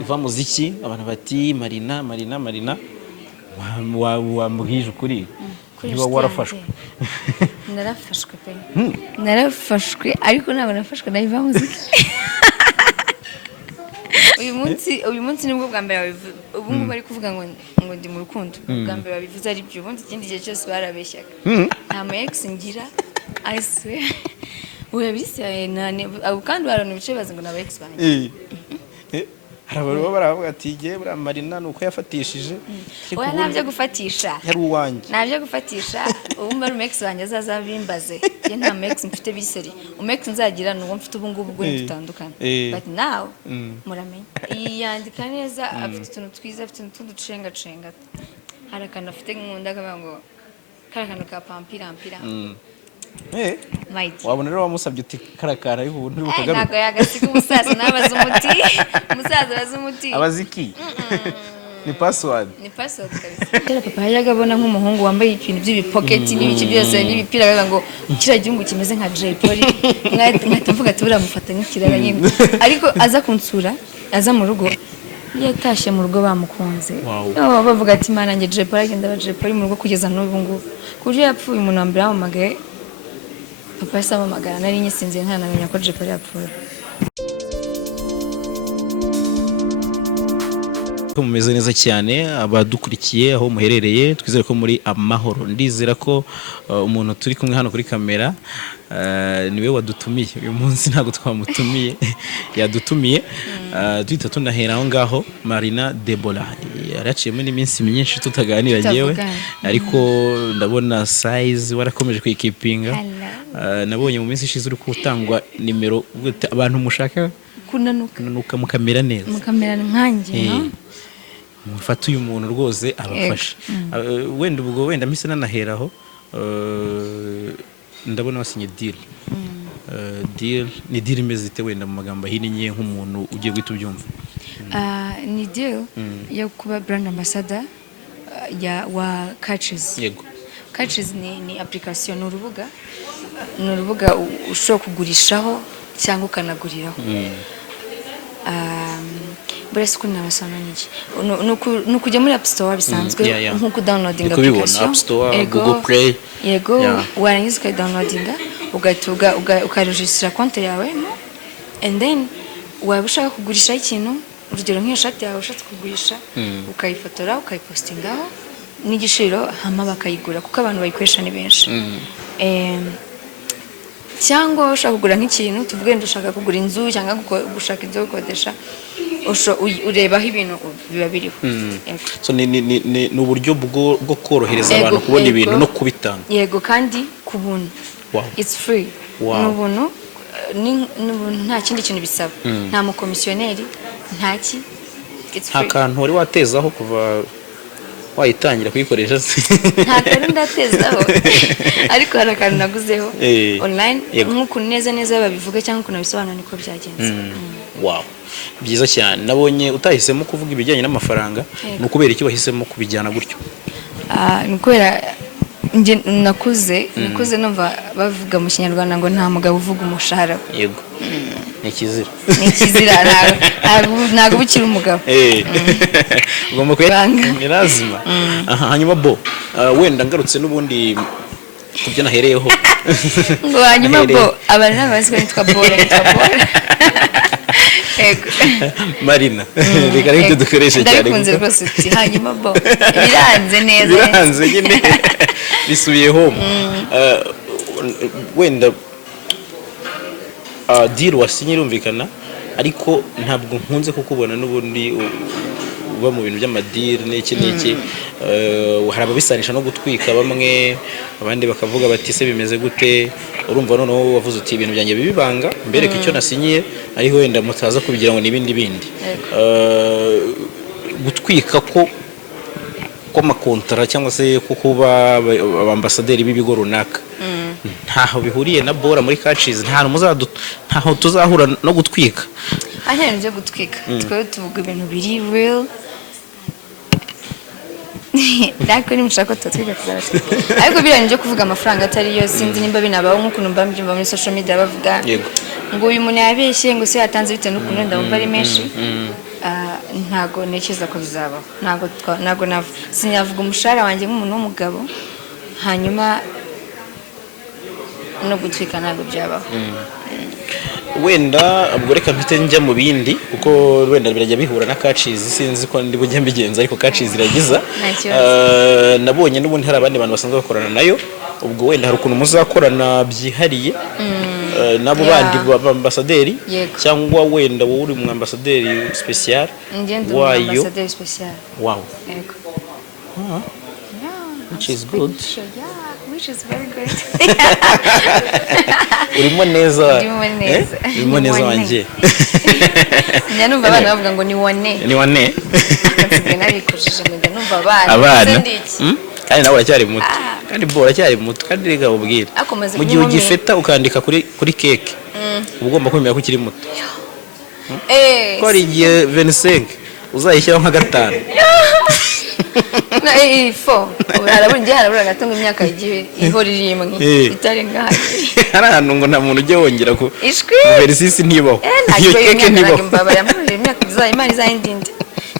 iva muziki abantu bati Marina wambwije ukuri niba warafashwe narafashwe pe narafashwe ariko ntabwo nafashwe na iva muziki uyu munsi nibwo bwa mbere ubu ngubu bari kuvuga ngo ndi mu rukundo bwa mbere babivuze ari byo ubundi ikindi gihe cyose barabeshyaga nta ma ex ngira I swear uyabisaye abo kandi barana ibice bazi ngo naba ex banjye hari abantu baravuga ati je bura Marina nuko yafatishije oya nabyo gufatisha yari uwanjye nabyo gufatisha ubumba ru ex banjye azaza bimbaze je nta ex mfite biseri ex nzagira nuwo mfite ubu ngubu bwo dutandukana but now muramenye yandika neza afite utuntu twiza afite utuntu ducenga harakana afite nkunda akavuga ngo karakana ka pampira wabona rero wamusabye uti karakara ariko ubu nturi bukagaruka ntago yagasiga umusaza nabaza umuti umusaza baza umuti abaziki ni password kabisa kera papa yajaga abona nk'umuhungu wambaye ibintu by'ibipocket n'ibiki byose n'ibipira bavuga ngo kira gihugu kimeze nka Jay Polly mwatavuga ati buramufata nk'ikirara nyine ariko aza kunsura aza mu rugo yatashye mu rugo bamukunze bavuga ati mana nge Jay Polly agenda ba Jay Polly mu rugo kugeza n'ubu ngubu kuje yapfuye umuntu wambere amamagaye papa samamagara nari nyisinziye ntanamenya ko Jay Polly yapfuye mumeze neza cyane abadukurikiye aho muherereye twizere ko muri amahoro ndizera ko umuntu turi kumwe hano kuri kamera niwe wadutumiye uyu munsi ntago twamutumiye yadutumiye twita tunahera aho ngaho Marina Deborah yaraciyemo n'iminsi myinshi tutaganira yewe ariko ndabona size warakomeje kwikipinga nabonye mu minsi ishize uri kutangwa nimero abantu mushaka kunanuka mukamera neza mukamera nkanjye no mufata uyu muntu rwose abafasha wenda ubwo wenda mpise nanaheraho ndabona wasinye deal ni deal imeze ite wenda mu magambo ahinnye nk'umuntu ugiye guhita ubyumva ni deal yo kuba brand ambassador wa Catches. Yego Catches ni application n'urubuga ushobora kugurishaho cyangwa ukanaguriraho burese ko nabasana niki no kujya muri App Store bisanzwe nkuko downloading application App Store Google Play yego warangiza ka downloadinga ukaregistra konti yawe and then wabashaka kugurisha ikintu urugero nk'iyo shati yawe ushatse kugurisha ukayifotora ukayipostingaho n'igishiro hama bakayigura kuko abantu bayikoresha ni benshi cyangwa ushaka kugura nk'ikintu tuvuge ndashaka kugura inzu cyangwa gushaka inzu gukodesha urebaho ibintu biba biriho so ni uburyo bwo korohereza abantu kubona ibintu no kubitanga yego kandi ku buntu it's free n'ubuntu nta kindi kintu bisaba nta mukomisiyoneri ntaki it's free nta kantu wari watezaho kuva wayitangira kuyikoresha nta kantu ndatezaho ariko hari akantu naguzeho online nk'uko neza babivuga cyangwa ukuntu bisobanura niko byagenze wow byiza cyane nabonye utahisemo kuvuga ibijyanye n'amafaranga no kubera iki wahisemo kubijyana gutyo ni kubera nje nakuze numva bavuga mu Kinyarwanda ngo nta mugabo uvuga umushahara yego ni kizira ntago bukira umugabo ugomba kwiranga ni lazima hanyuma bo wenda ngarutse n'ubundi kubyo nahereyeho ngo hanyuma bo abantu n'abaziko nitwa bora Marina reka rero dukoreshe cyane ndakunze rwose uti hanyuma bo biranze neza biranze nyine bisubiye home wenda deal wasinye irumvikana ariko ntabwo nkunze kukubona n'ubundi uba mu bintu by'amadeal n'iki hari ababisanisha no gutwika bamwe abandi bakavuga bati se bimeze gute urumva noneho wavuze uti ibintu byanjye bibibanga mbereka icyo nasinyiye ariho wenda mutaza kubigira ngo nibindi bindi gutwika ko amakontara cyangwa se kuba abambasaderi b'ibigo runaka ntaho bihuriye na bora muri Catches ntaho tuzahura no gutwika ahera byo gutwika twe tuvuga ibintu biri real Dako ni mshaka tutwika kuzarati ariko biranye byo kuvuga amafaranga atari yo sinzi nimba binabaho nk'ukuntu mba mbyumva muri social media bavuga ngo uyu muntu yabeshye ngo se yatanze bite n'ukuntu ndabumva ari menshi ntago ntekereza ko bizabaho, ntago sinavuga umushahara wanjye nk'umuntu w'umugabo hanyuma no gutwika ntabwo byabaho. wenda ubwo reka mpite njya mu bindi kuko wenda birajya bihura na kacizi, sinzi ko ndi bujye mbigenza ariko kacizi iragiza. Nabonye n'ubundi hari abandi bantu basanzwe bakorana nayo, ubwo wenda hari ukuntu muzakorana byihariye nabo bandi b'ambasaderi cyangwa wenda wowe uri mu ambasaderi special wayo. Wow. Which is good. Which is very good. Urimo neza. Urimo neza wanjye. Nyanumva abana bavuga ngo ni wane. Ni wane. Akasigaye nabikojeje ngo numva abana. Abana. Kandi nawe uracyari muto. Kandi bo uracyari muto kandi rega ubwira. Mu gihe ugifeta ukandika kuri keke. Uba ugomba kwemera ko ukiri muto. Ko ari igihe 25 uzayishyiraho nka 5. Na ifo harabura gatunga imyaka igihe ihora irimwe itari ngaho. Hari ahantu ngo nta muntu ujye wongera ko verisisi ntibaho. Iyo keke ntibaho. Mbabara muri imyaka Imana izayindinde.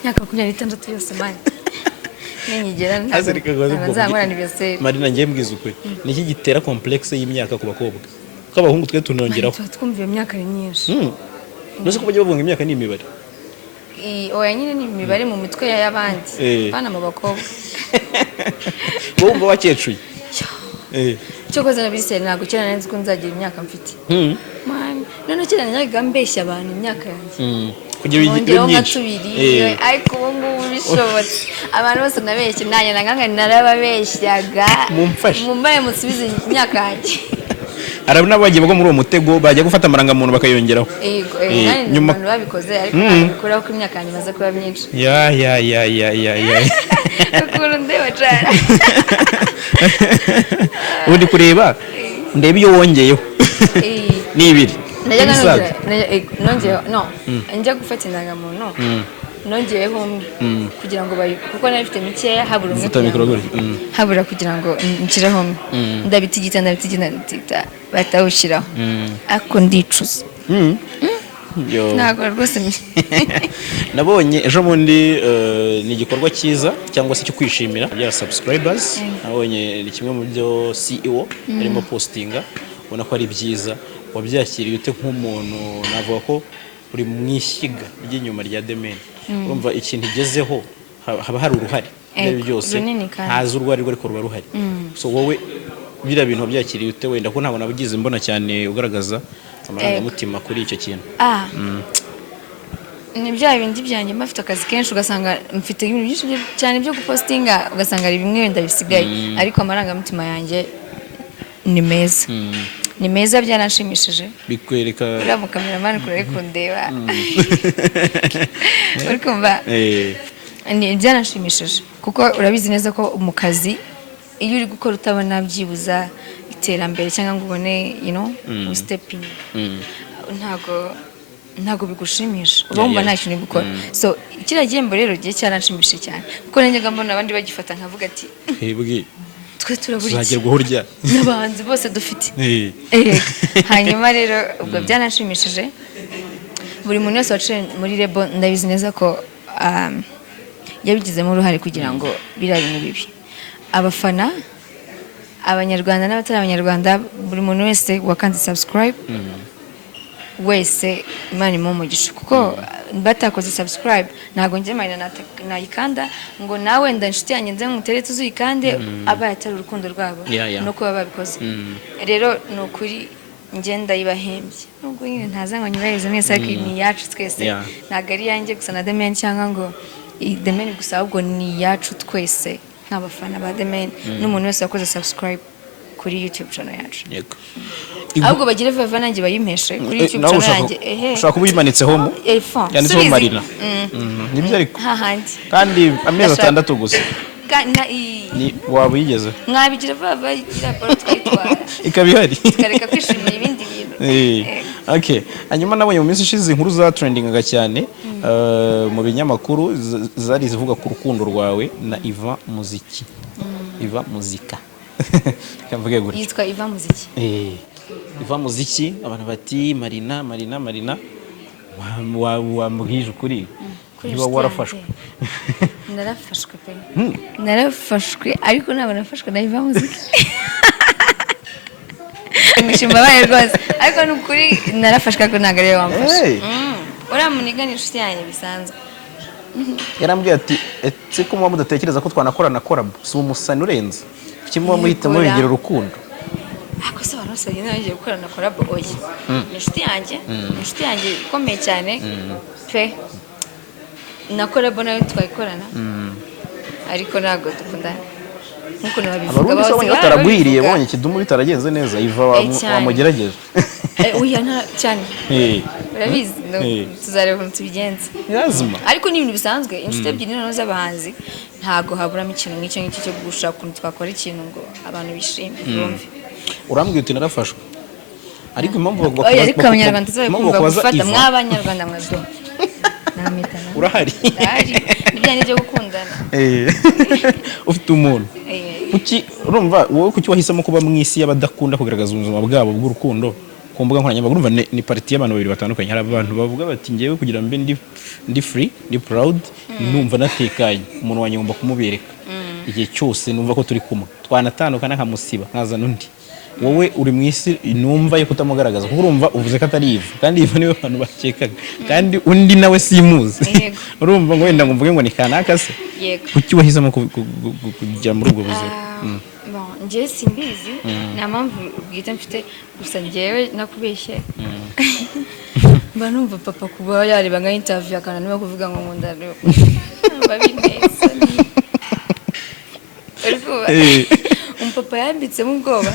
Imyaka 26 yose mani. Ninyigera nzamura anniversaire. Marina ngiye mbwiza ukuri. Niki gitera complexe y'imyaka ku bakobwa? Ko abahungu twe tunongeraho. Twumva iyo myaka ari nyinshi. Nose ko bajya bavuga imyaka ni imibare. Oya nyine ni imibare mu mitwe y'abandi bana mu bakobwa. Bomba wakecuye. Cyo koza na biseri ntabwo cyane nzi ko nzagira imyaka mfite. Man, none cyane najyaga mbeshya abantu imyaka yanjye. Kugira ibigire myinshi. Ariko ubu ngubu bishobotse. Abantu bose nabeshye nanye nanganga narababeshyaga. Mumbaye musubize imyaka yanjye. Arabu nabagiye bago muri uwo mutego bajya gufata amaranga muntu bakayongeraho. Nyuma babikoze ariko bakora ko imyaka yanjye maze kuba myinshi. Ya. Ukuru ndeba cyane. Undi kureba ndebe iyo wongeyeho. Ni ibiri. Njya gufata indangamuntu nongeyeho kugira ngo kuko narifite mikeya habura kugira ngo nshyireho ndabitigita batawushyiraho ariko ndicuza. Ntabwo rwose nabonye ejo bundi ni igikorwa cyiza cyangwa se cyo kwishimira bya subscribers. Nabonye ni kimwe mu byo CEO arimo postinga, ubona ko ari byiza. Wabyakiriye ute nk'umuntu? Navuga ko uri mwishyiga ry'inyuma rya Demene. Urumva ikintu igezeho haba hari uruhare byose, ntazi urwari rwo ariko ruba ruhari. So wowe bira bintu wabyakiriye ute? Wenda ko ntabwo nabugize mbona cyane ugaragaza amarangamutima kuri icyo kintu. Ni bya bindi byanjye mafite akazi kenshi ugasanga mfite ibintu byinshi cyane byo gupostinga, ugasanga ari bimwe wenda bisigaye ariko amarangamutima yanjye ni meza. Ni meza, byanashimishije. Bikwereka uriya mukameramani kure kundeba. Uri kumva? Ni byanashimishije kuko urabizi neza ko mu kazi iyo uri gukora utabona byibuza iterambere cyangwa ngo ubone stepping ntago bigushimisha, uba wumva nta kintu gukora. So kiriya gihembo rero gihe cyaranshimishije cyane kuko najyaga mbona abandi bagifata nkavuga ati twe turaburiye uzagerwaho urya n'abahanzi bose dufite. Hanyuma rero ubwo byanashimishije. Buri muntu wese waciye muri Rebo ndabizi neza ko yabigizemo uruhare kugira ngo biriya bintu bibi. Abafana, abanyarwanda n'abatari abanyarwanda, buri muntu wese wakanze subscribe wese Imana imumugisha kuko batakoze subscribe ntago njye Marina nayikanda ngo nawe nda inshuti yanjye nze mutere tuzuyikande aba yatari urukundo rwabo no kuba babikoze. Rero ni ukuri ngenda yibahembye nubwo nyine ntazango nyubahiriza mwese ariko ni yacu twese, ntago ari yanjye gusa na Demene cyangwa ngo Demene gusa, ahubwo ni yacu twese nk'abafana ba Demene n'umuntu wese wakoze subscribe kuri YouTube channel yacu. Yego. Ahubwo bagire vava nanjye bayimpeshe kuri YouTube channel yanjye. Ushaka kuba uyimanitseho mu yanditseho Marina. Nibyo ariko kandi amezi 6 gusa ni waba yigeze mwabigira vava igira twitwara ikabihari kareka kwishimira ibindi bintu. Okay, hanyuma nabonye mu minsi ishize inkuru za trendingaga cyane mu binyamakuru zari zivuga ku rukundo rwawe na Ivan Muziki. Ivan Muzika kamvuge gutya yitwa Ivan Muziki. Ivan Muziki abantu bati Marina wambwije ukuri niba warafashwe narafashwe pe narafashwe ariko ntabwo nafashwe na Iva Muzika nishimba baye rwose ariko nukuri narafashwe ariko ntabwo ari we wamfashe uriya muniga ni inshuti yanjye bisanzwe yarambwiye ati ese ko muba mudatekereza ko twanakorana collab si umusani urenze kuki muba muhitamo bigira urukundo ako se abantu bose bagenda bagiye gukorana collab oya ni inshuti yanjye ikomeye cyane pe na collab nayo twayikorana ariko ntabwo dukundana nkuko nabivuga abarundi bataraguhiriye bonye kidumu bitaragenze neza Iva wamugerageje oya nta cyane urabizi tuzareba ukuntu tubigenza yazima ariko ni ibintu bisanzwe inshuti ebyiri noneho z'abahanzi ntabwo haburamo ikintu nk'icyo ngicyo cyo gushaka ukuntu twakora ikintu ngo abantu bishime bumve urambwira uti narafashwe ariko impamvu oya ariko abanyarwanda tuzakumva gufata mw'abanyarwanda mwado namitana urahari ibijyanye byo gukundana ufite umuntu kuki urumva wowe kuki wahisemo kuba mu isi y'abadakunda kugaragaza ubuzima bwabo bw'urukundo ku mbuga nkoranyambaga urumva ni parti y'abantu babiri batandukanye hari abantu bavuga bati ngewe kugira mbe ndi free ndi proud numva natekanye umuntu wanjye ngomba kumubereka igihe cyose numva ko turi kumwe twanatandukana nkamusiba nkazana undi wowe uri mu isi numva yo kutamugaragaza kuko urumva uvuze ko atari Iva kandi Iva niwe abantu bakekaga kandi undi nawe simuzi urumva ngo wenda ngo mvuge ngo ni kanaka se kuki wahisemo kujya muri ubwo buzima njye simbizi nta mpamvu bwite mfite gusa njyewe nakubeshye mba numva papa kuba yareba nka interview akananirwa kuvuga ngo nkunda babineza umupapa yambitsemo ubwoba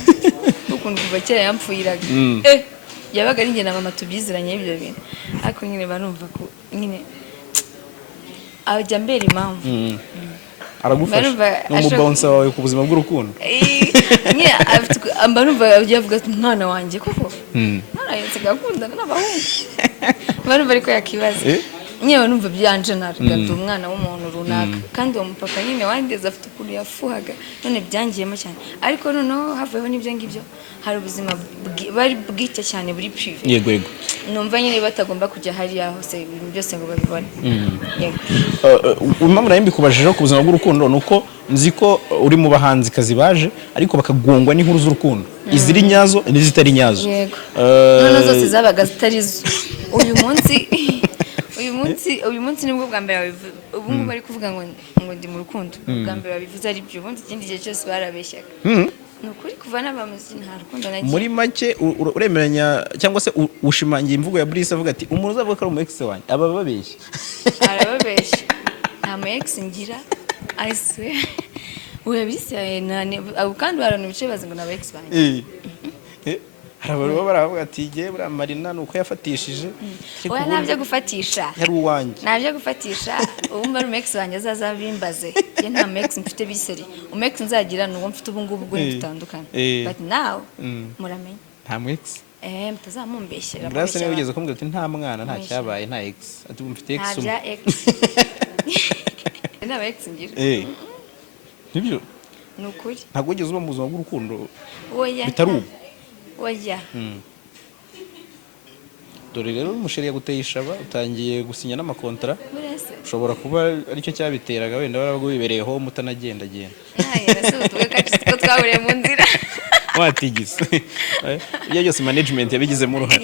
ukuntu kuva kera yampfuiraga yabaga ari njye na mama tubyiziranye ibyo bintu ariko nyine banumva ko nyine ajya mbere impamvu aragufasha n'umubounce wawe ku buzima bw'urukundo nyine mba numva yavuga ati mwana wanjye koko mwana yanjye gakundana n'abahungu mba numva ariko yakibaza nyine numva byanjenara ndi umwana w'umuntu runaka kandi uwo mupapa nyine wandeze afite ukuntu yafuhaga none byangiyemo cyane ariko noneho havuyeho n'ibyo ngibyo hari ubuzima bari bwite cyane buri prive yego numva nyine batagomba kujya hariya hose ibintu byose ngo babibone yego impamvu nayo mbikubajijeho ku buzima bw'urukundo ni uko nzi ko uri mu bahanzikazi baje ariko bakagongwa n'inkuru z'urukundo iziri nyazo n'izitari nyazo yego noneho zose zabaga zitari zo uyu munsi nibwo bwa mbere babivuze ubu ngubu bari kuvuga ngo ndi mu rukundo bwa mbere babivuze ari byo ubundi ikindi gihe cyose barabeshyaga ni ukuri kuva n'abamuzi nta rukundo nagiye muri make uremeranya cyangwa se ushimangiye imvugo ya Brice avuga ati umuntu uzavuga ko ari umu ex wanjye aba babeshya arababeshya nta mu ex ngira I swear uya Brice abo kandi barano bice bazi ngo n'aba ex banjye hari abantu baba baravuga ati igihe buriya Marina ni uko yafatishije oya ntabyo gufatisha yari uwanjye ntabyo gufatisha ubu mba umu ex wanjye azaza bimbaze ye nta mu ex mfite biseri umu ex nzagira ni uwo mfite ubu ngubu bwo dutandukanye but now muramenye nta mu ex mutazamumbeshyera Grace niwe ugeze kumbwira ati nta mwana nta cyabaye nta ex ati mfite ex nta ex nta ex ngira nibyo ni ukuri ntabwo ugeze uba mu buzima bw'urukundo oya bitari ubu oya dore rero umusheri yaguteye ishaba utangiye gusinya n'amakontra ushobora kuba aricyo cyabiteraga wenda warabaga wibereyeho mutanagendagenda ko twahuriye mu nzira watigise ibyo byose management yabigizemo uruhare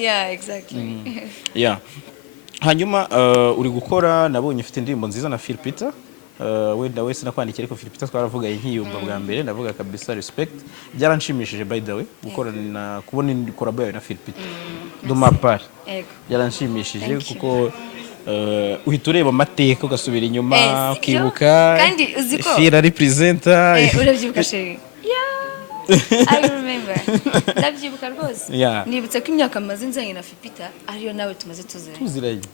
hanyuma uri gukora nabonye ufite indirimbo nziza na Phil Peter wenda wese nakwandikiye ariko Phil Peter twaravugaye nkiyumva bwa mbere ndavuga kabisa respect byaranshimishije by the way gukorana kubona collab yawe na Phil Peter Dumapar byaranshimishije kuko uhita ureba amateka ugasubira inyuma ukibuka kandi uziko Phil ari presenter urabyibuka sheri I remember ndabyibuka rwose nibutse ko imyaka maze nzanye na Phil Peter ariyo nawe tumaze tuziranye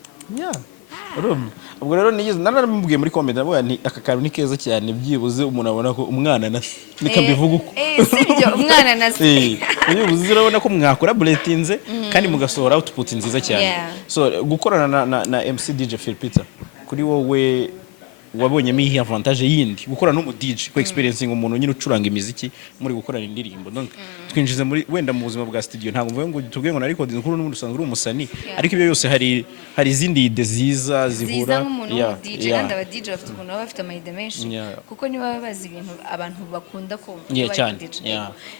ubwo rero nigeze naramubwiye muri comment navuga nti aka kantu ni keza cyane byibuze umuntu abona ko umwana na nika bivuga uko sibyo umwana na byibuze urabona ko mwakora bulletinze kandi mugasohora output nziza cyane so gukorana na MC DJ Phil Peter kuri wowe wabonyemo iyi avantage yindi gukora n'umu DJ ko experiencing umuntu nyine ucuranga imiziki muri gukorana indirimbo donc twinjize muri wenda mu buzima bwa studio ntabwo mvuye ngo tubwiye ngo na recording kuri n'umuntu usanzwe uri umusani ariko ibyo yose hari izindi ide ziza zihura nk'umuntu w'umu-DJ kandi aba DJ bafite ukuntu baba bafite amayide menshi kuko niba bazi ibintu abantu bakunda kumva cyane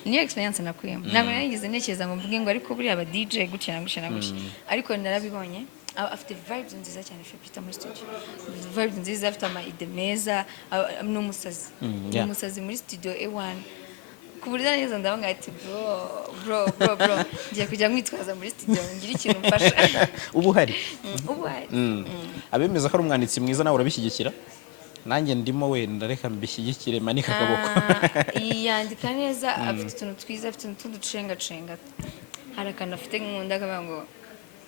niyo experience nakuyemo ntabwo narigeze ntekereza ngo mvuge ngo ariko buriya aba DJ gutya na gutya ariko narabibonye afite vibes nziza cyane Fepita muri studio vibes nziza afite amayide meza n'umusazi n'umusazi muri studio A1 ku buryo neza ndabona ati bro ngiye kujya mwitwaza muri studio ngira ikintu mfasha ubu hari abemeza ko ari umwanditsi mwiza nawe urabishyigikira nanjye ndimo wenda reka mbishyigikire manika akaboko yandika neza afite utuntu twiza afite utuntu ducengacenga hari akantu afite nkunda akavuga ngo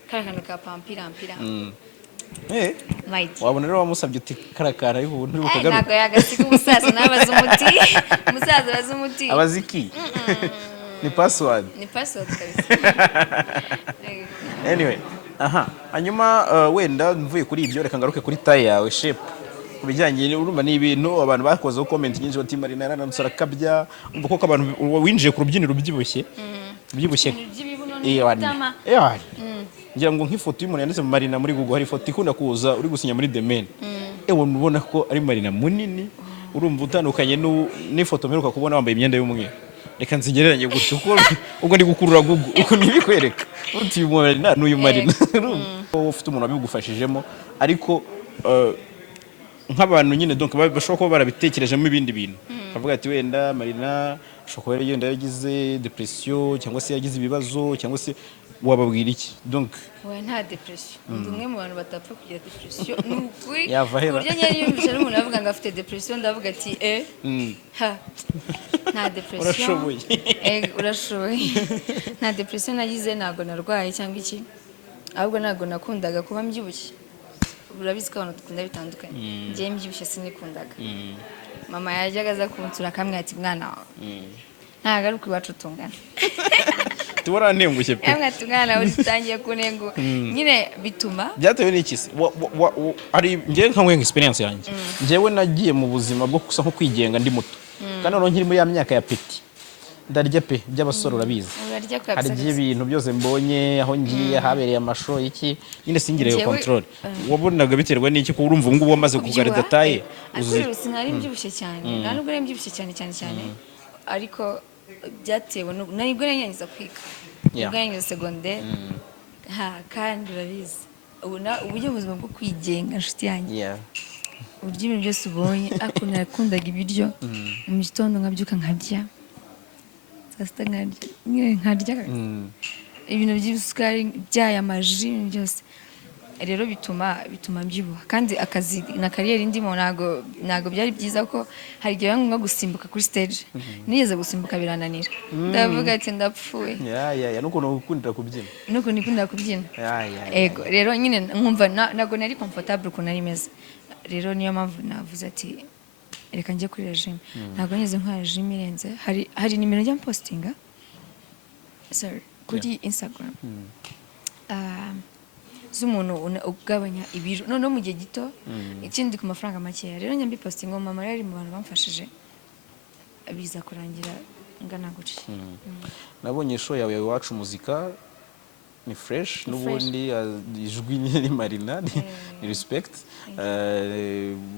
karakantu ka pampirampira wabona rero wamusabye uti karakara ariko ubu nturi bukagaruke ntabwo yagasiga umusaza nabaza umuti umusaza abaza umuti abazi iki ni password kabisa anyway hanyuma wenda mvuye kuri ibyo reka ngaruke kuri taye yawe shape ku bijyanye urumva ni ibintu abantu bakozeho comment nyinshi bati Marina yarananutse arakabya umva koko abantu winjiye ku rubyiniro rubyibushye ngira ngo nk'ifoto y'umuntu yanditse mu Marina muri Google hari ifoto ikunda kuza uri gusinya muri The Men ubona ko ari Marina munini urumva utandukanye n'ifoto mperuka kubona wambaye imyenda y'umweru reka nzigereranye gutyo kuko ubwo ndi gukurura Google uko nibikwereka uti uyu Marina n'uyu Marina ufite umuntu wabigufashijemo ariko nk'abantu nyine donc bashobora kuba barabitekerejemo ibindi bintu bavuga ati wenda Marina ashobora kuba yenda yagize depression cyangwa se yagize ibibazo cyangwa se wababwira iki donc nta depression ndi umwe mu bantu batapfa kugira depression ni ukuri yavahera buryo nyari yumvise n'umuntu avuga ngo afite depression ndavuga ati nta depression urashoboye nta depression nagize ntabwo narwaye cyangwa iki ahubwo ntabwo nakundaga kuba mbyibushye urabizi ko abantu dukunda bitandukanye ngiye mbyibushye sinikundaga mama yajyaga aza kunsura akamwe ati mwana wawe ntabwo ari uko iwacu tungana tubarantengushye pe ati mwana we utangiye kunenguka nyine bituma byatewe n'iki se ari ngiye nka nkwenga experience yanjye njyewe nagiye mu buzima bwo gusa nko kwigenga ndi muto kandi noneho nkiri muri ya myaka ya peti ndarya pe by'abasore urabizi hari ibintu byose mbonye aho ngiye habereye amasho iki nyine singireyo control wabonaga biterwa n'iki ko urumva ngo wamaze kugarida taye sinari mbyibushye cyane nubwo nari mbyibushye cyane ariko byatewe nibwo nanyangiza kwiga ubwo nanyangiza secondaire kandi urabizi uburyo buzima bwo kwigenga inshuti yanjye uburyo ibintu byose ubonye ariko nakundaga ibiryo mu gitondo nkabyuka nkarya saa sita nkarya ibintu by'isukari by'aya maji ibintu byose rero bituma mbyibuha kandi akazi na kariyeri ndimo ntago byari byiza ko hari igihe ngombwa gusimbuka kuri stage nigeze gusimbuka birananira ndavuga ati ndapfuye nukuntu ukundira kubyina ego rero nyine nkumva ntago nari comfortable ukuntu nari meze rero niyo mpamvu navuze ati reka njye kuri regime ntago nigeze nkora regime irenze hari nimero njya postinga kuri Instagram z'umuntu ugabanya ibiro noneho mu gihe gito ikindi ku mafaranga makeya rero njya mbipostinga mama yari mu bantu bamfashije biza kurangira ngana gutya nabonye show yawe iwacu muzika ni fresh n'ubundi ijwi ni Marina ni respect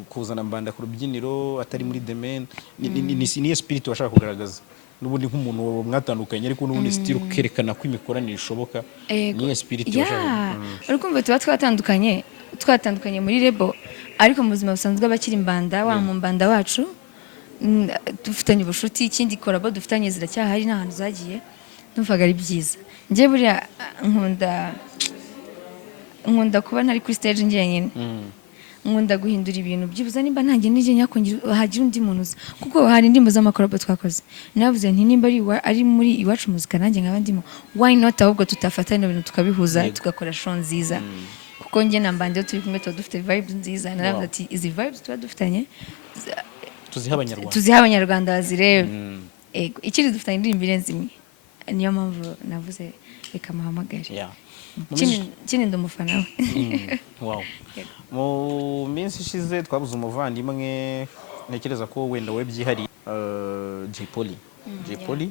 kuzana mbanda ku rubyiniro atari muri The Men ni spirit washaka kugaragaza n'ubundi nk'umuntu mwatandukanye ariko n'ubundi style ukerekana ko imikoranire ishoboka ni spirit washaka urukumva tuba twatandukanye muri rebo ariko mu buzima busanzwe abakiri mbanda wa mu mbanda wacu dufitanye ubucuti ikindi korabo dufitanye ziracyahari n'ahantu zagiye numvaga ari byiza njye buriya nkunda kuba ntari kuri stage njyenyine nkunda guhindura ibintu byibuza nimba ntangiye n'ijye nyakongera hagira undi muntu uza kuko hari indirimbo z'amakorabo twakoze navuze nti nimba ari muri iwacu muzika nanjye nkaba ndimo why not ahubwo tutafatanya ibintu tukabihuza tugakora show nziza kuko njye na mbande turi kumwe tuba dufite vibes nziza naravuze ati izi vibes tuba dufitanye tuziha abanyarwanda bazirebe ikindi dufitanye indirimbo irenze imwe niyo mpamvu navuze reka muhamagare. Yeah. Kindi ndi umufana we. Wow. Mu minsi ishize twabuze umuvandimwe ntekereza ko wenda we byihariye Jay Polly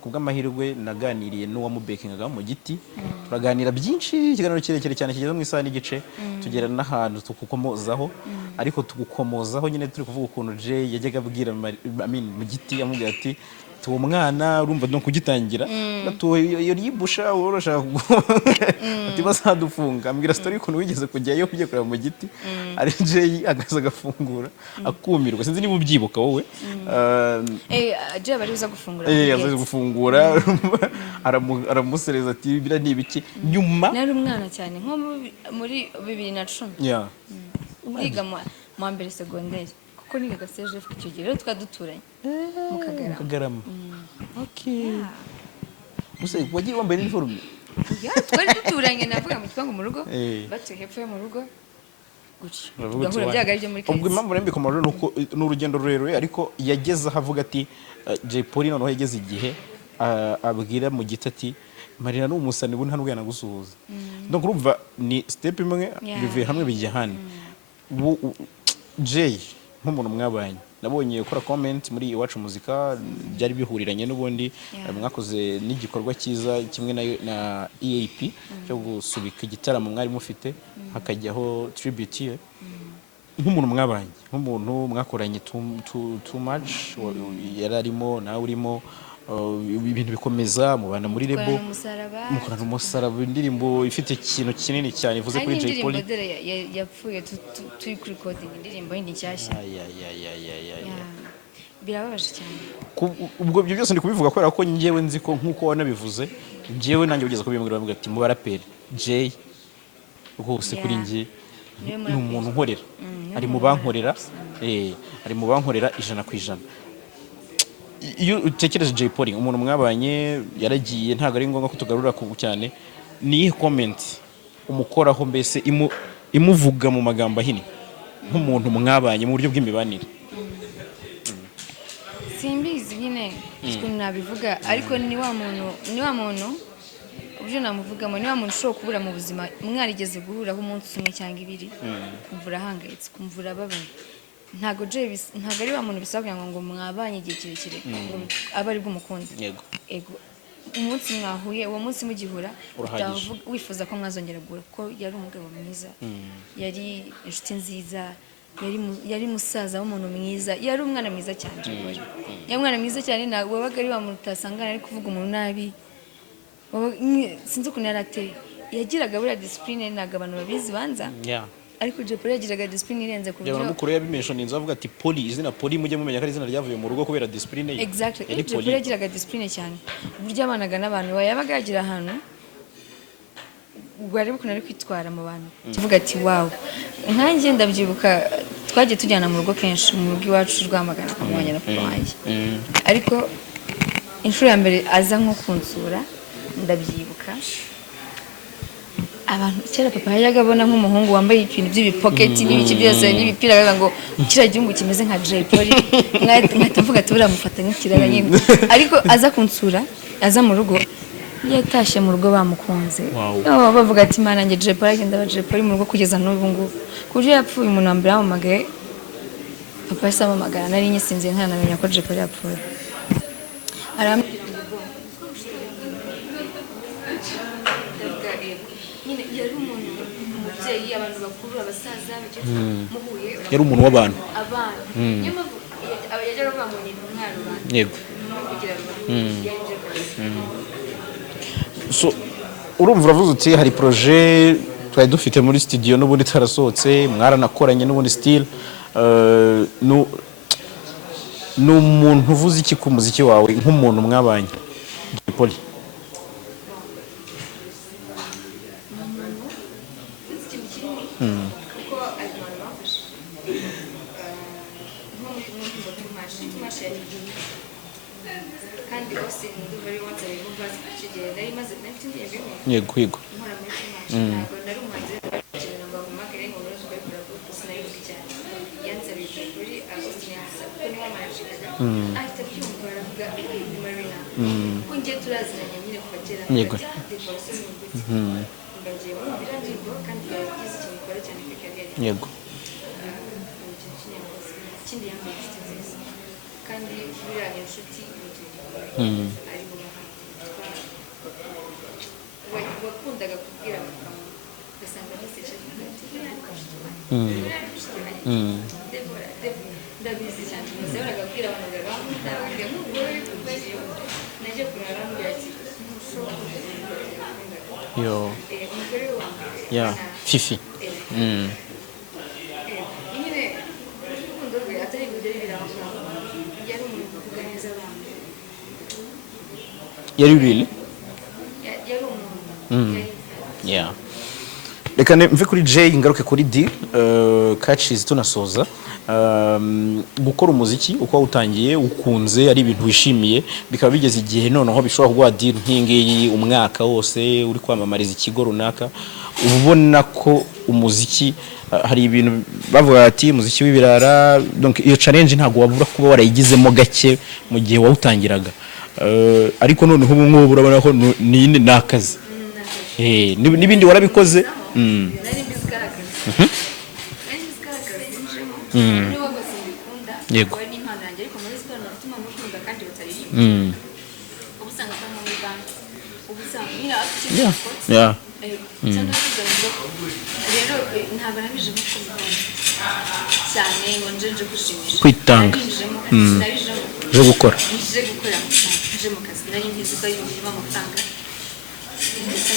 ku bw'amahirwe naganiriye n'uwamubekingaga mu giti turaganira byinshi ikiganiro kirekire cyane kigeze mu isaha n'igice tugera n'ahantu tugukomozaho ariko tugukomozaho nyine turi kuvuga ukuntu Jay yajyaga abwira mu giti amubwira ati tuwo mwana urumva no kugitangira iyo yibusha urashaka ati bazadufunga ambwira story ukuntu wigeze kujyayo ugiye kureba mu giti ari Jay agaza agafungura akumirwa sinzi niba ubyibuka wowe Jay bari uza gufungura yaje gufungura aramusereza ati bira ni ibiki nyuma nari umwana cyane nko muri 2010 ndiga mu mbere secondaire kuko nigaga CGF icyo gihe rero twaduturanye mu Kagarama. Okay. Musa wagiye wambaye uniforme? Twari duturanye navuga mu twango mu rugo batuye hepfo yo mu rugo gutyo. Gahura byaga byo muri ubwo impamvu rembi komaje nuko n'urugendo rurerure ariko yageze ahavuga ati Jay Polly noneho yageze igihe abwira mu giti ati Marina ni umusani bu nta nubwo yanagusuhuza. Donc urumva ni step imwe bivuye hamwe bijya hane. Jay nk'umuntu mwabanye nabonye ukora comment muri Iwacu Muzika byari bihuriranye n'ubundi mwakoze n'igikorwa cyiza kimwe na EAP cyo gusubika igitaramo mwari mufite hakajyaho tribute ye nk'umuntu mwabanye nk'umuntu mwakoranye too much yararimo nawe urimo ibintu bikomeza mubana muri Rebo mukorana umusaraba indirimbo ifite ikintu kinini cyane ivuze kuri Jay Polly yapfuye turi kuri recording indirimbo yindi nshyashya birababaje cyane ubwo ibyo byose ndi kubivuga kubera ko njyewe nzi ko nkuko wanabivuze njyewe nanjye ugeze kubimwira bavuga ati mu baraperi Jay rwose kuri njye ni umuntu nkorera ari mu bankorera ari mu bankorera 100%. Iyo utekereje Jay Polly umuntu mwabanye yaragiye ntago ari ngombwa ko tugarura ku cyane ni comment umukoraho mbese imuvuga mu magambo ahini nk'umuntu mwabanye mu buryo bw'imibanire. Simbizi nyine ukuntu nabivuga ariko ni wa muntu ubyo namuvugamo ni wa muntu ushobora kubura mu buzima mwarigeze guhuraho umunsi umwe cyangwa ibiri kumvura ahangayitse kumvura ababaye ntago ari wa muntu bisabwa ngo mwabanye igihe kirekire ngo aba ari bw'umukunzi ego umunsi mwahuye uwo munsi mugihura wifuza ko mwazongera guhura ko yari umugabo mwiza yari inshuti nziza yari musaza w'umuntu mwiza yari umwana mwiza cyane yari umwana mwiza cyane wabaga ari wa muntu utasangana ari kuvuga umuntu nabi sinzi ukuntu yari ateye yagiraga buriya discipline ntabwo abantu babizi banza ariko Jay Polly yagiraga discipline irenze ku buryo mukuru yabimentioninze avuga ati Polly izina Polly mujye mumenya ko ari izina ryavuye mu rugo kubera discipline ye. Exactly. Jay Polly yagiraga discipline cyane uburyo abanaga n'abantu yabaga yagira ahantu ubwo ari bukuntu ari kwitwara mu bantu tuvuga ati wow nkanjye ndabyibuka twagiye tujyana mu rugo kenshi mu rugo iwacu Rwamagana kumwanya na papa wanjye ariko inshuro ya mbere aza nko kunsura ndabyibuka abantu kera papa yajyaga abona nk'umuhungu wambaye ibintu by'ibipoketi n'ibiki byose n'ibipira agaga ngo kiriya gihugu kimeze nka Jay Polly nkahita mvuga ati buramufata nk'ikirara nyine ariko aza kunsura aza mu rugo yatashye mu rugo bamukunze bavuga ati mana njye Jay Polly agenda Jay Polly mu rugo kugeza n'ubu ngubu ku buryo yapfuye umuntu wa mbere yamuhamagaye papa yahise amuhamagara nari nyisinziye ntanamenya ko Jay Polly yapfuye yari umuntu umubyeyi abantu bakuru abasaza muhuye yari umuntu w'abantu niyo mpamvu yajyaga avuga ngo ni umwana abantu yego so urumva uravuze uti hari projet twari dufite muri studio n'ubundi tarasohotse mwaranakoranye n'ubundi still ni umuntu uvuze iki ku muziki wawe nk'umuntu mwabanye Jay Polly yego yego ngiye turaziranye nyine kuva kera Yego. ndagiye mu birangiye kandi yagize ikintu ikora cyane kuri kariyeri yego ikindi yambaye inshuti nziza kandi buriya ni inshuti ari mu mahanga wakundaga kubwira mukama ugasanga mesesha ndabizi cyane yahoraga abwira abantu bagakunda n'umugore najya kurara n'ubwira ati yo umugore wanjye ya Fifi nyine urukundo rwe atari ibyo biranga yari umuntu uvuga neza abantu yari really yari umuntu yeah reka mve kuri J ingaruke kuri D catches tunasoza gukora umuziki uko wawutangiye ukunze ari ibintu wishimiye bikaba bigeze igihe noneho bishobora kuguha deal nk'ingiyi umwaka wose uri kwamamariza ikigo runaka ubona ko umuziki hari ibintu bavuga ati umuziki w'ibirara donc iyo challenge ntago wabura kuba warayigizemo gake mu gihe wawutangiraga ariko noneho ubu ngubu urabona ko ni nakazi n'ibindi warabikoze yego yeah rero ntabwo nabije cyane ngo nje gushimisha kwitanga je gukora nje mu kazi nari mbizi ko yibimo amafaranga ndetse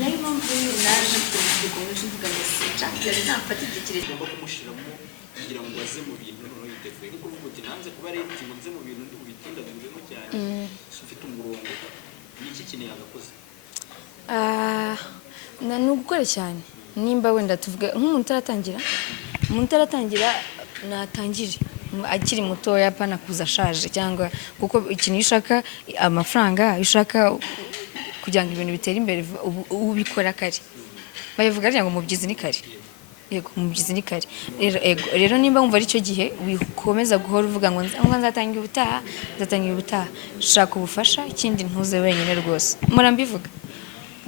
nari mpamvu naje kugira ngo mvuga ngo sinshaka nafata igihe kirekire ugomba kumushiramo kugira ngo aze mu bintu noneho yiteguye nkuko uvuga uti nanze kuba reti ngo nze mu bintu ndi ubitindaguremo cyane ufite umurongo ni iki kintu yagakoze ni ugukora cyane nimba wenda tuvuge nk'umuntu utaratangira natangire akiri mutoya apana kuza ashaje cyangwa kuko ikintu ushaka amafaranga ushaka kugira ngo ibintu bitere imbere ubikora kare bayivuga ngo mubyizi ni kare yego mubyizi ni kare rero nimba wumva ari cyo gihe wikomeza guhora uvuga ngo nzatangira ubutaha shaka ubufasha ikindi ntuze wenyine rwose murambivuga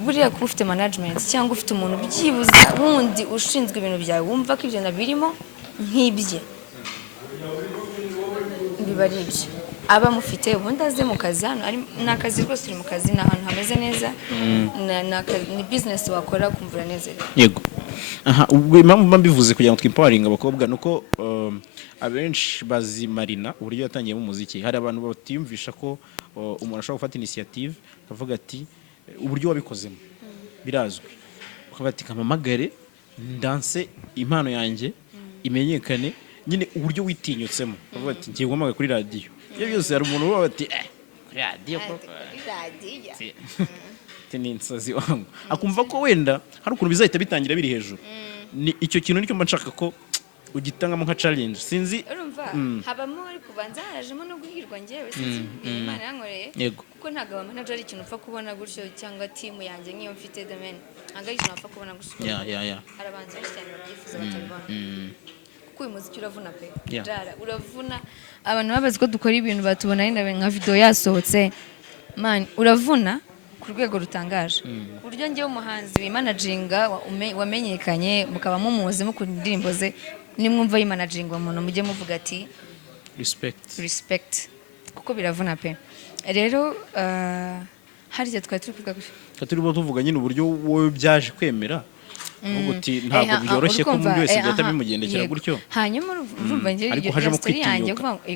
buriya kuba ufite management cyangwa ufite umuntu byibuza wundi ushinzwe ibintu byawe wumva ko ibyo nabirimo nk'ibye biba ari ibyo aba mufite ubundi aze mu kazi hano ni akazi rwose uri mu kazi ni ahantu hameze neza ni business wakora kumvura neza yego ubwo impamvu mbivuze kugira ngo twimpawaringa abakobwa nuko abenshi bazi Marina uburyo yatangiyemo umuziki hari abantu batiyumvisha ko umuntu ashobora gufata initiative akavuga ati uburyo wabikozemo birazwi ukaba ati kamamagare ndanse impano yanjye imenyekane nyine uburyo witinyutsemo ukavuga ati ngiye guhamagara kuri radio iyo byose hari umuntu uba ati kuri radio ni insazi wangu akumva ko wenda hari ukuntu bizahita bitangira biri hejuru ni icyo kintu nicyo mba nshaka ko ugitangamo nka challenge sinzi urumva habamo ari kubanza harajemo no guhirwa ngewe sinzi Imana yankoreye kuko ntago aba manager ari ikintu upfa kubona gutyo cyangwa team yanjye nkiyo mfite domain ntago ari ikintu upfa kubona gutyo harabanza cyane babyifuza batabibona kuko uyu muziki uravuna pe uravuna abantu babazi ko dukora ibintu batubona ari nabe nka video yasohotse man uravuna ku rwego rutangaje ku buryo ngewe umuhanzi wimanaginga wamenyekanye mukaba mumuzi mukunda indirimbo ze nimwumva yimanaginga umuntu mujye muvuga ati respect kuko biravuna pe rero harya twari turi kuvuga turimo tuvuga nyine uburyo wowe byaje kwemera uti ntabwo byoroshye ko umuntu wese byata bimugendekera gutyo hanyuma urumva ngiye iyo story yanjye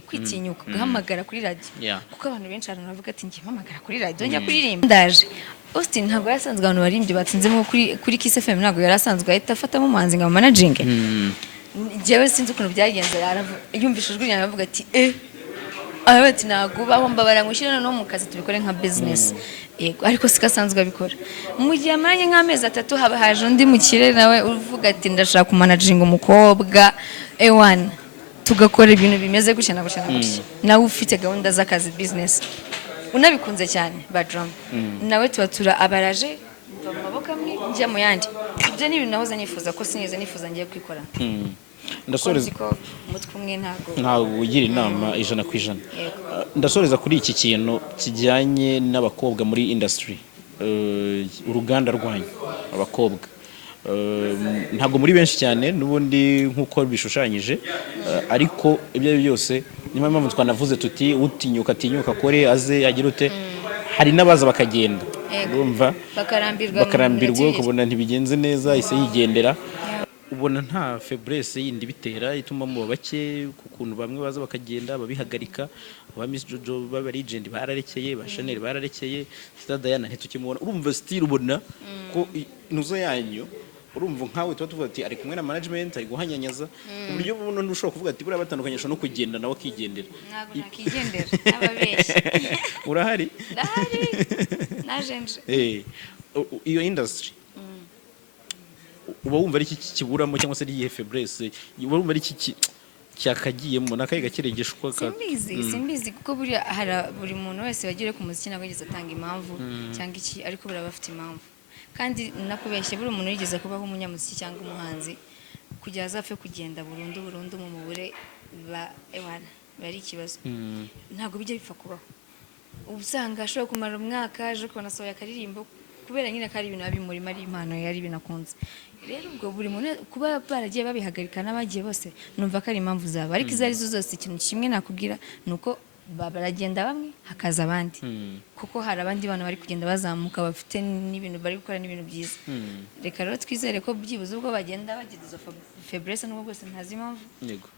kwitinyuka guhamagara kuri radio kuko abantu benshi baravuga ati ngiye mpamagara kuri radio njya kuririmba ndaje Austin ntabwo yarasanzwe abantu barimbye batsinzemo kuri Kiss FM ntabwo yarasanzwe ahita afatamo umuhanzi ngo managing jewe sinzi ukuntu byagenze yumvishije ijwi ryanjye avuga ati ati ntabwo baho mbabara ngushyira no mu kazi tubikore nka business yego ariko sikasanzwe abikora mu gihe amaranye nk'amezi 3 haba haje undi mukire nawe uvuga ati ndashaka kumanaginga umukobwa ewan tugakora ibintu bimeze gutya na gutya nawe ufite gahunda z'akazi business unabikunze cyane badrum nawe tubatura abaraje mva mu maboko amwe njya mu yandi ibyo ni ibintu nahoze nifuza ko sinigeze nifuza ngiye kwikora Ndasoreza- Kuko nzi ko umutwe umwe ntabwo ntabwo ugira inama ijana ku ijana. Ndasoreza kuri iki kintu kijyanye n'abakobwa muri industry, uruganda rwanyu abakobwa, ntabwo muri benshi cyane n'ubundi nk'uko bishushanyije, ariko ibyo ari byo byose niyo mpamvu twanavuze tuti utinyuka atinyuka akore aze agire ute, hari n'abaza bakagenda urumva bakarambirwa ukabona ntibigenze neza ise yigendera, ubona nta faiblesse yindi bitera ituma muba bake ku kuntu bamwe baza bakagenda babihagarika, ba Miss Jojo baba legend bararekeye, ba Chanel bararekeye, Sister Diana ntitukimubona, urumva still ubona ko inuzo yanyu, urumva nkawe tuba tuvuga ati ari kumwe na management ari guhanyanyaza ku buryo buno ntushobora kuvuga ati buriya batandukanyisha no kugenda nawe akigendera. ntabwo nakigendera n'ababeshyi. Urahari? Ndahari najenje. Iyo industry uba wumva ari iki kiburamo cyangwa se ari iyihe faiblesse, uba wumva ari iki cyakagiyemo, nakaye gakeregeshwa simbizi kuko buri muntu wese wagire ku muziki nabwo yigeze atanga impamvu cyangwa iki, ariko buriya bafite impamvu, kandi nakubeshye buri muntu yigeze kubaho umunyamuziki cyangwa umuhanzi kugira azapfe kugenda burundu mu mubure bari ikibazo. Ntabwo bijya bipfa kubaho, usanga ashobora kumara umwaka aje kubona asohoye akaririmbo kubera nyine ko ari ibintu abimurimo, ari impano yari binakunze. Rero ubwo buri muntu kuba baragiye babihagarika n'abagiye bose numva ko ari impamvu zabo, ariko izo arizo zose ikintu kimwe nakubwira ni uko baragenda bamwe hakaza abandi, kuko hari abandi bantu bari kugenda bazamuka bafite n'ibintu bari gukora n'ibintu byiza. Reka rero twizere ko byibuze ubwo bagenda bagira izo faiblesse n'ubwo bwose ntazi impamvu,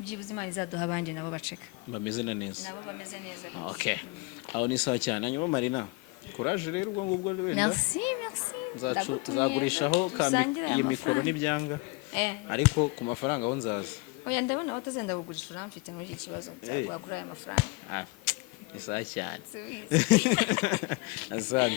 byibuze Imana izaduha abandi nabo baceka bameze neza. nabo bameze neza. Okay, aho ni sawa cyane. Hanyuma Marina, courage rero ubwo ngubwo wenda Merci. nzagurishaho iyi mikoro n'ibyanga, ariko ku mafaranga aho nzaza. Oya ndabona watazenda kugurisha uramfite muri iki kibazo cyangwa kuri aya mafaranga. Ni sawa cyane. Subiza. Asante.